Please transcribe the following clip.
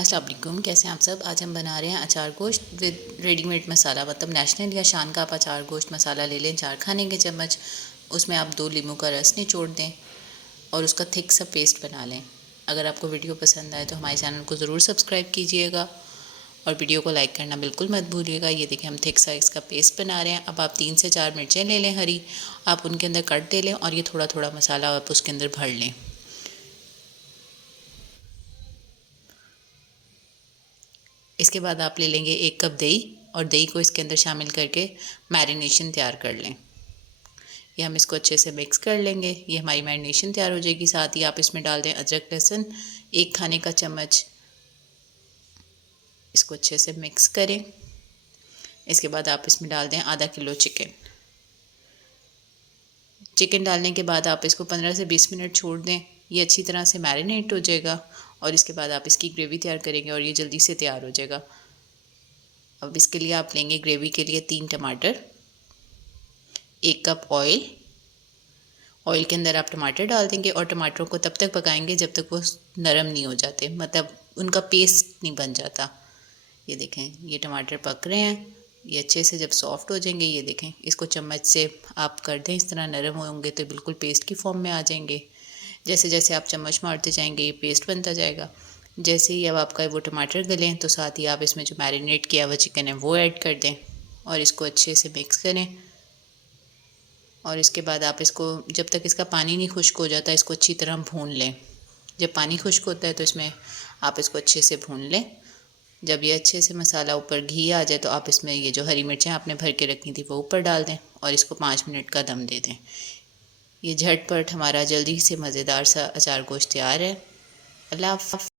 अस्सलाम वालेकुम, कैसे हैं आप सब। आज हम बना रहे हैं अचार गोश्त विद रेडीमेड मसाला। मतलब नेशनल या शान का आप अचार गोश्त मसाला ले लें 4 खाने के चम्मच। उसमें आप 2 नींबू का रस निचोड़ दें और उसका थिक सा पेस्ट बना लें। अगर आपको वीडियो पसंद आए तो हमारे चैनल को ज़रूर सब्सक्राइब कीजिएगा और वीडियो को लाइक करना बिल्कुल मत भूलिएगा। ये देखिए हम थिक सा इसका पेस्ट बना रहे हैं। अब आप 3 से 4 मिर्चें ले लें हरी, आप उनके अंदर कट दे लें और ये थोड़ा थोड़ा मसाला आप उसके अंदर भर लें। इसके बाद आप ले लेंगे 1 कप दही और दही को इसके अंदर शामिल करके मैरिनेशन तैयार कर लें। ये हम इसको अच्छे से मिक्स कर लेंगे। ये हमारी मैरिनेशन तैयार हो जाएगी। साथ ही आप इसमें डाल दें अदरक लहसुन 1 खाने का चम्मच। इसको अच्छे से मिक्स करें। इसके बाद आप इसमें डाल दें आधा किलो चिकन। चिकन डालने के बाद आप इसको 15 से 20 मिनट छोड़ दें। ये अच्छी तरह से मैरिनेट हो जाएगा और इसके बाद आप इसकी ग्रेवी तैयार करेंगे और ये जल्दी से तैयार हो जाएगा। अब इसके लिए आप लेंगे ग्रेवी के लिए 3 टमाटर, 1 कप ऑयल। ऑयल के अंदर आप टमाटर डाल देंगे और टमाटरों को तब तक पकाएंगे जब तक वो नरम नहीं हो जाते, मतलब उनका पेस्ट नहीं बन जाता। ये देखें ये टमाटर पक रहे हैं। ये अच्छे से जब सॉफ्ट हो जाएंगे, ये देखें इसको चम्मच से आप कर दें, इस तरह नरम होंगे तो बिल्कुल पेस्ट की फॉर्म में आ जाएंगे। जैसे जैसे आप चम्मच मारते जाएंगे ये पेस्ट बनता जाएगा। जैसे ही अब आपका वो टमाटर गलें तो साथ ही आप इसमें जो मैरिनेट किया हुआ चिकन है वो ऐड कर दें और इसको अच्छे से मिक्स करें। और इसके बाद आप इसको जब तक इसका पानी नहीं खुश्क हो जाता इसको अच्छी तरह भून लें। जब पानी खुश्क होता है तो इसमें आप इसको अच्छे से भून लें। जब ये अच्छे से मसाला ऊपर घी आ जाए तो आप इसमें ये जो हरी मिर्चें आपने भर के रखी थी वो ऊपर डाल दें और इसको 5 मिनट का दम दे दें। ये झटपट हमारा जल्दी से मज़ेदार सा अचार गोश्त तैयार है। अल्लाह हाफ़िज़।